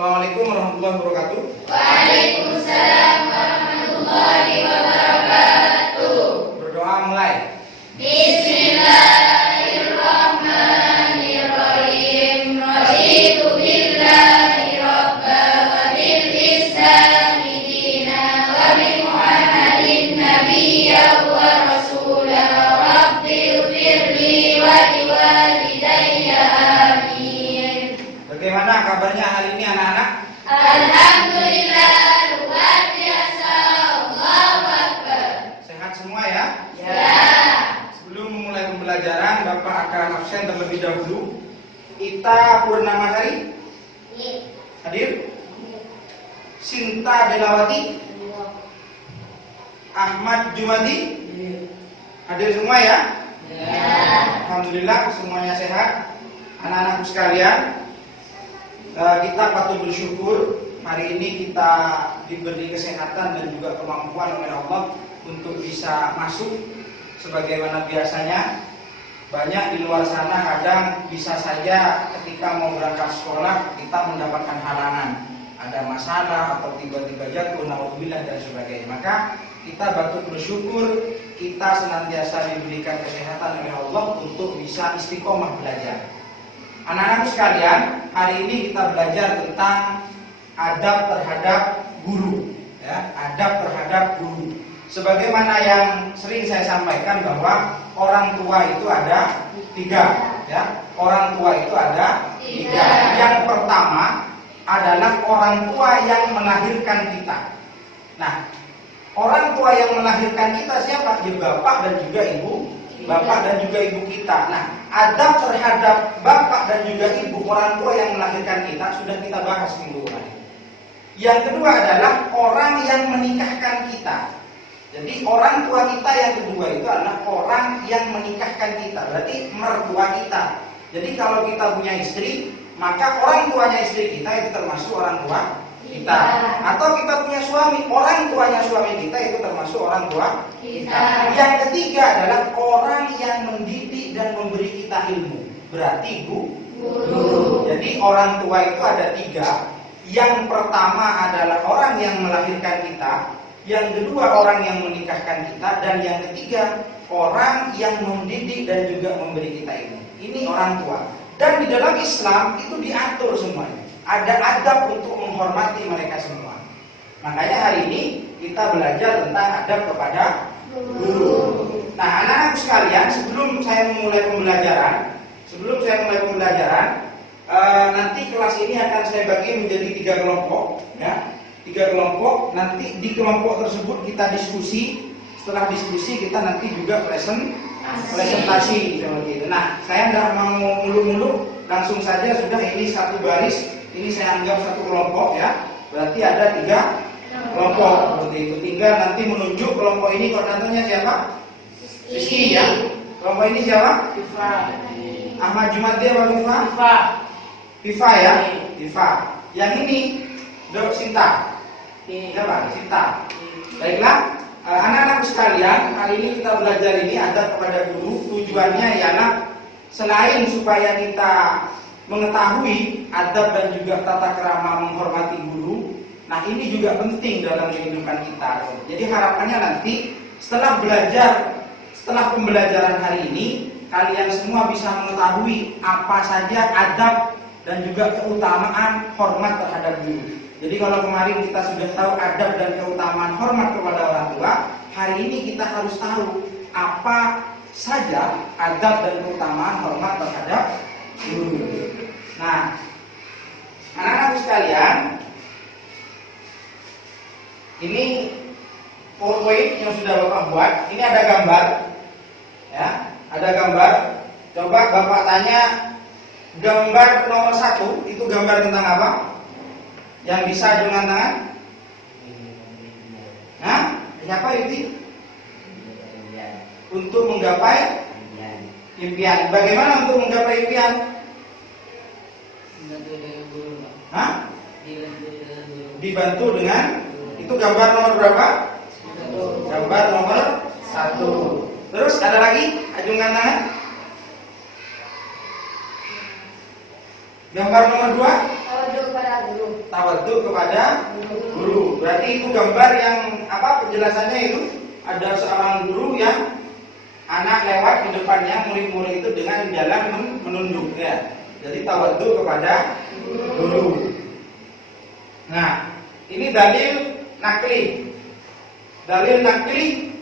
Assalamualaikum warahmatullahi wabarakatuh. Waalaikumsalam warahmatullahi wabarakatuh. Berdoa mulai. Bismillahirrahmanirrahim. Raditu billahi rabban wa bil islami dinan wa bi Muhammadin nabiyyan wa rasulan. Rabbi ighfirli wa liwalidayya amin. Bagaimana kabarnya hari ini anak-anak? Alhamdulillah, luar biasa. Allahu Akbar. Sehat semua ya? Ya. Sebelum memulai pembelajaran, Bapak akan absen terlebih dahulu. Ita Purnamasari hadir. Sinta Belawati, Ahmad Jumadi hadir semua ya? Ya. Alhamdulillah semuanya sehat. Anak-anakku sekalian, kita patut bersyukur hari ini kita diberi kesehatan dan juga kemampuan oleh Allah untuk bisa masuk. Sebagaimana biasanya banyak di luar sana kadang bisa saja ketika mau berangkat sekolah kita mendapatkan halangan, ada masalah atau tiba-tiba jatuh, naudzubillah dan sebagainya. Maka kita patut bersyukur kita senantiasa diberikan kesehatan oleh Allah untuk bisa istiqomah belajar. Anak-anak sekalian, hari ini kita belajar tentang adab terhadap guru, ya, adab terhadap guru. Sebagaimana yang sering saya sampaikan bahwa orang tua itu ada tiga, ya, orang tua itu ada tiga. Yang pertama adalah orang tua yang melahirkan kita. Nah, orang tua yang melahirkan kita siapa? Ya, bapak dan juga ibu. Bapak dan juga ibu kita. Nah, adab terhadap bapak dan juga ibu, orang tua yang melahirkan kita sudah kita bahas minggu lalu. Yang kedua adalah orang yang menikahkan kita. Jadi orang tua kita yang kedua itu adalah orang yang menikahkan kita, berarti mertua kita. Jadi kalau kita punya istri, maka orang tuanya istri kita itu termasuk orang tua kita. Atau kita punya suami, orang tuanya suami kita itu termasuk orang tua kita. Yang ketiga adalah orang yang mendidik dan memberi kita ilmu, berarti guru. Jadi orang tua itu ada tiga. Yang pertama adalah orang yang melahirkan kita, yang kedua orang yang menikahkan kita, dan yang ketiga orang yang mendidik dan juga memberi kita ilmu. Ini orang tua. Dan di dalam Islam itu diatur semuanya. Ada adab untuk menghormati mereka semua. Makanya hari ini kita belajar tentang adab kepada guru. Nah, anak-anak sekalian, sebelum saya memulai pembelajaran, nanti kelas ini akan saya bagi menjadi 3 kelompok, ya. 3 kelompok. Nanti di kelompok tersebut kita diskusi. Setelah diskusi kita nanti juga presentasi seperti itu. Nah, saya tidak mau muluk-muluk, langsung saja sudah ini satu baris. Ini saya anggap satu kelompok, ya. Berarti ada 3 kelompok seperti itu. Tinggal nanti menunjuk kelompok ini koordinatornya siapa? Rizky, ya. Kelompok ini siapa? Viva. Ahmad Jumadi apa Viva? Viva, ya. Viva. Yang ini Dok Sinta. Siapa? Sinta. Baiklah, anak-anak sekalian, hari ini kita belajar ini adab kepada guru. Tujuannya ialah selain supaya kita mengetahui adab dan juga tata krama menghormati guru. Nah, ini juga penting dalam kehidupan kita. Jadi harapannya nanti setelah pembelajaran hari ini, kalian semua bisa mengetahui apa saja adab dan juga keutamaan hormat terhadap guru. Jadi kalau kemarin kita sudah tahu adab dan keutamaan hormat kepada orang tua, hari ini kita harus tahu apa saja adab dan keutamaan hormat terhadap guru. Nah, anak-anak sekalian, ini PowerPoint yang sudah Bapak buat. Ini ada gambar, ya, ada gambar. Coba Bapak tanya, gambar nomor 1 itu gambar tentang apa? Yang bisa dengan tangan? Nah, siapa itu? Untuk menggapai impian. Bagaimana untuk menggapai impian? Dibantu dengan itu gambar nomor berapa? Gambar nomor 1. Terus ada lagi? Ajungkan tangan. Gambar nomor 2. Tawadu kepada guru. Tawadhu kepada guru. Berarti itu gambar yang apa penjelasannya itu? Ada seorang guru yang anak lewat di depannya, murid-murid itu dengan jalan menunduk ya. Jadi tawadhu kepada guru. Nah, ini dalil nakli. Dalil nakli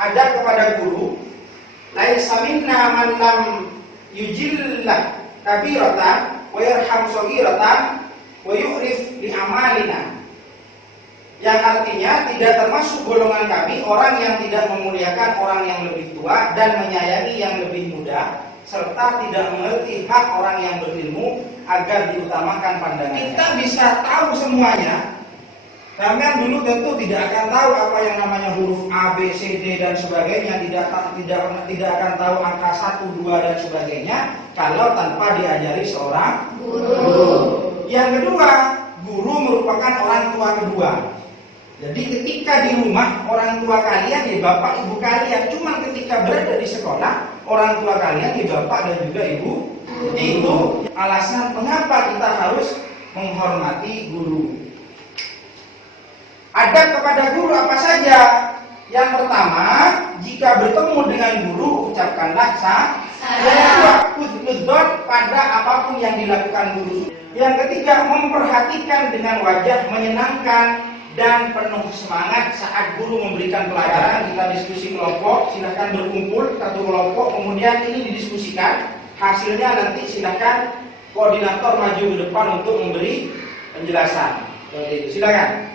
ada kepada guru. Laisa minna man lam yujillah kabiratan wa yarham shaghiratan wa yu'rif li amalina. Yang artinya tidak termasuk golongan kami orang yang tidak memuliakan orang yang lebih tua dan menyayangi yang lebih muda, serta tidak mengerti hak orang yang berilmu agar diutamakan pandangannya. Kita bisa tahu semuanya. Kalian dulu tentu tidak akan tahu apa yang namanya huruf A, B, C, D dan sebagainya, tidak akan tahu angka 1, 2 dan sebagainya kalau tanpa diajari seorang guru. Yang kedua, guru merupakan orang tua kedua. Jadi ketika di rumah orang tua kalian ya bapak ibu kalian, cuma ketika berada di sekolah orang tua kalian ya bapak dan juga ibu. Jadi itu alasan mengapa kita harus menghormati guru. Adab kepada guru apa saja? Yang pertama, jika bertemu dengan guru ucapkanlah salam. Yang kedua, husnudzon pada apapun yang dilakukan guru. Yang ketiga, memperhatikan dengan wajah menyenangkan dan penuh semangat saat guru memberikan pelajaran. Kita diskusi kelompok, silahkan berkumpul satu kelompok, kemudian ini didiskusikan. Hasilnya nanti silahkan koordinator maju ke depan untuk memberi penjelasan. Itu silakan.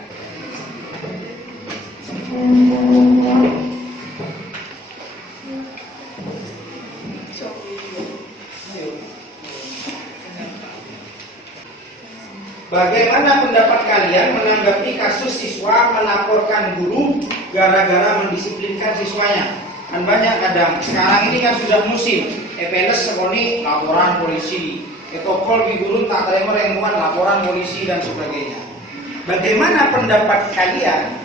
Bagaimana pendapat kalian menanggapi kasus siswa melaporkan guru gara-gara mendisiplinkan siswanya? Kan banyak kadang. Sekarang ini kan sudah musim. EPLS sekoni laporan polisi. Etokol di guru tak terima renguan laporan polisi dan sebagainya. Bagaimana pendapat kalian?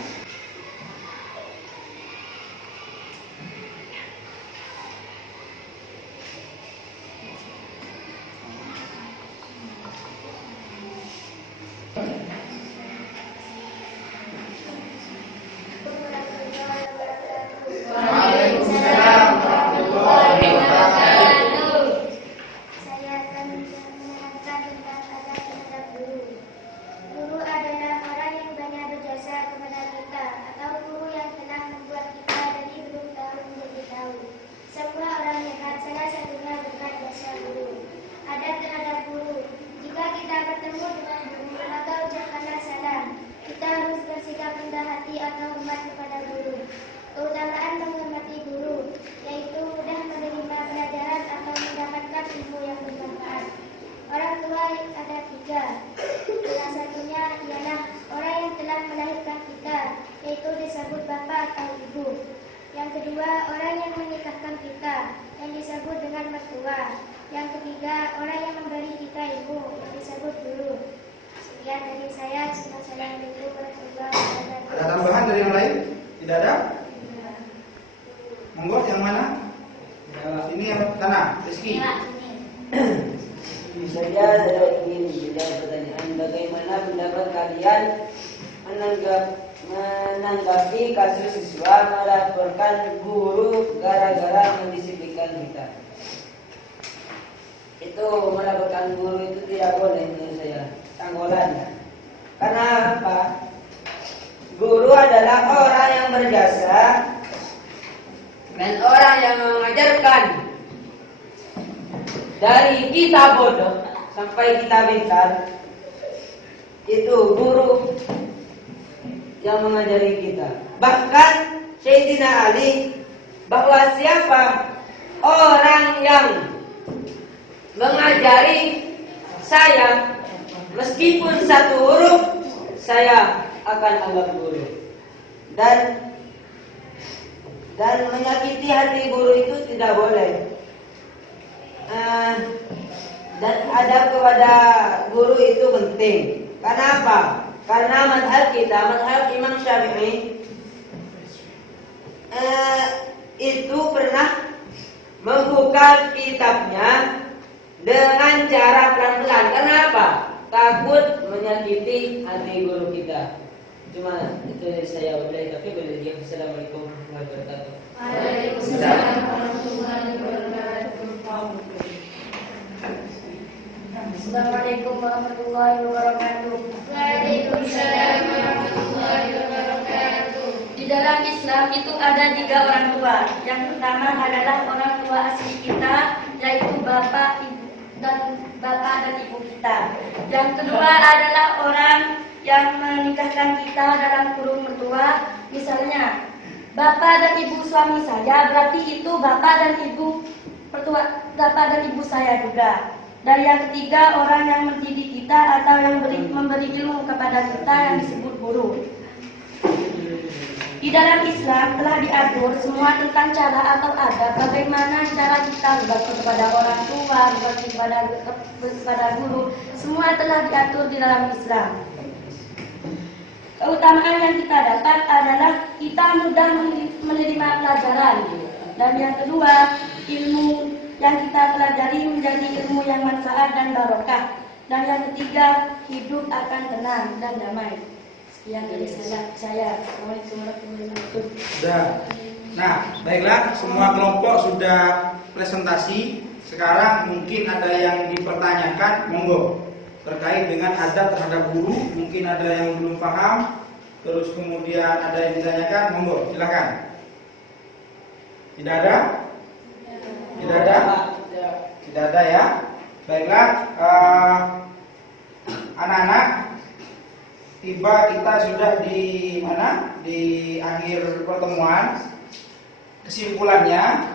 Ada tambahan dari yang lain? Tidak ada? Monggo yang mana? Ini yang tanah, Rizky. Saya ingin menjawab pertanyaan bagaimana pendapat kalian menanggapi kasus siswa melaporkan guru gara-gara mendisiplinkan kita. Itu melaporkan guru itu tidak boleh menurut saya, tanggolannya. Karena apa? Guru adalah orang yang berjasa dan orang yang mengajarkan dari kita bodoh sampai kita pintar. Itu guru yang mengajari kita. Bahkan Sayyidina Ali bahwa siapa orang yang mengajari saya meskipun satu huruf saya akan anggap guru. Dan menyakiti hati guru itu tidak boleh. Dan adab kepada guru itu penting. Kenapa? Karena madhab kita, madhab Imam Syafi'i itu pernah membuka kitabnya dengan cara pelan-pelan. Kenapa? takut menyakiti hati guru kita. Gimana? Itu dari saya. Tapi Assalamualaikum warahmatullahi wabarakatuh. Waalaikumsalam warahmatullahi wabarakatuh. Assalamualaikum warahmatullahi wabarakatuh. Waalaikumsalam warahmatullahi wabarakatuh. Di dalam Islam itu ada 3 orang tua. Yang pertama adalah orang tua asli kita, yaitu bapak dan ibu kita. Yang kedua adalah orang yang menikahkan kita dalam kurung mertua. Misalnya bapak dan ibu suami saya, berarti itu bapak dan ibu saya juga. Dan yang ketiga orang yang mendidik kita atau yang memberi ilmu kepada kita yang disebut guru. Di dalam Islam telah diatur semua tentang cara atau adab bagaimana cara kita berbakti kepada orang tua, berbakti kepada guru. Semua telah diatur di dalam Islam. Keutamaan yang kita dapat adalah kita mudah menerima pelajaran. Dan yang kedua, ilmu yang kita pelajari menjadi ilmu yang manfaat dan barokah. Dan yang ketiga, hidup akan tenang dan damai. Sekian dari saya. Assalamualaikum warahmatullahi wabarakatuh. Sudah. Nah, baiklah, semua kelompok sudah presentasi. Sekarang mungkin ada yang dipertanyakan, monggo. Terkait dengan adab terhadap guru, mungkin ada yang belum paham. Terus kemudian ada yang ditanyakan, monggo, silakan. Tidak ada? Tidak ada? Tidak ada ya. Baiklah, anak-anak, tiba kita sudah di mana? Di akhir pertemuan. Kesimpulannya,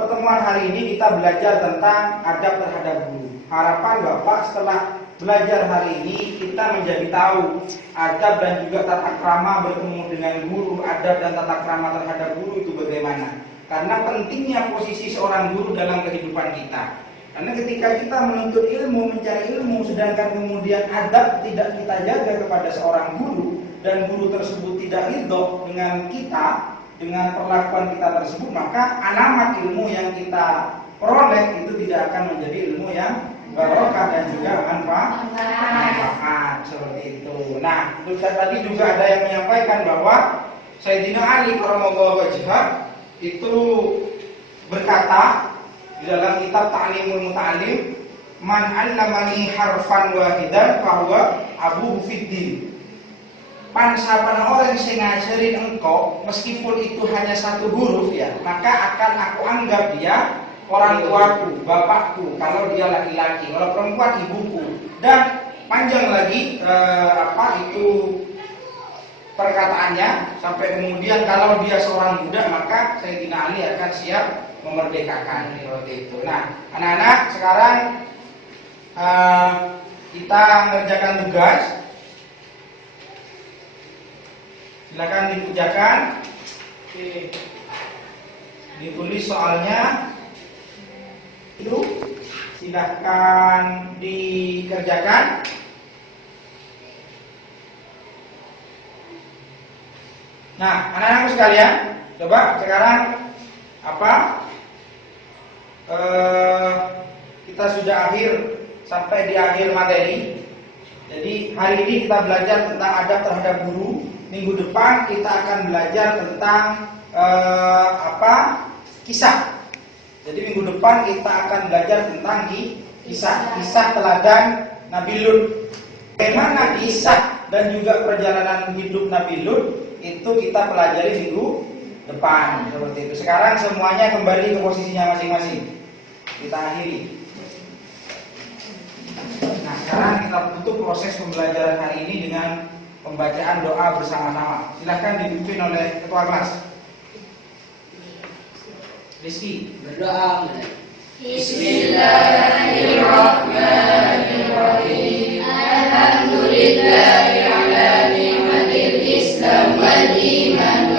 pertemuan hari ini kita belajar tentang adab terhadap guru. Harapan Bapak setelah belajar hari ini kita menjadi tahu adab dan juga tata krama bertemu dengan guru, adab dan tata krama terhadap guru itu bagaimana. Karena pentingnya posisi seorang guru dalam kehidupan kita. Karena ketika kita menuntut ilmu, mencari ilmu, sedangkan kemudian adab tidak kita jaga kepada seorang guru, dan guru tersebut tidak ridho dengan kita, dengan perlakuan kita tersebut, maka alamat ilmu yang kita peroleh itu tidak akan menjadi ilmu yang barokah dan juga manfaat seperti itu. Nah, tadi juga ada yang menyampaikan bahwa Sayyidina Ali radhiyallahu anhu itu berkata di dalam kitab Ta'limul Muta'allim, man 'allamani harfan wahidan fahuwa abuhu fiddin. Pan-saban orang yang ngajarin engkau, meskipun itu hanya satu huruf ya, maka akan aku anggap dia orang tuaku, bapakku, kalau dia laki-laki, kalau perempuan ibuku. Dan panjang lagi perkataannya, sampai kemudian kalau dia seorang budak maka Sayyidina Ali akan siap memerdekakan seperti itu. Nah, anak-anak sekarang kita mengerjakan tugas. Silakan dikerjakan. Ditulis soalnya. Itu silakan dikerjakan. Nah, anak-anak sekalian, coba sekarang kita sudah sampai di akhir materi. Jadi hari ini kita belajar tentang adab terhadap guru. Minggu depan kita akan belajar tentang kisah. Jadi minggu depan kita akan belajar tentang kisah teladan Nabi Lut. Bagaimana kisah dan juga perjalanan hidup Nabi Lut itu kita pelajari minggu depan seperti itu. Sekarang semuanya kembali ke posisinya masing-masing. Kita akhiri. Nah, sekarang kita tutup proses pembelajaran hari ini dengan pembacaan doa bersama-sama. Silakan dipimpin oleh ketua kelas. Rizky berdoa. Bismillahirrahmanirrahim. Alhamdulillahi ala ni'matil Islam wal iman.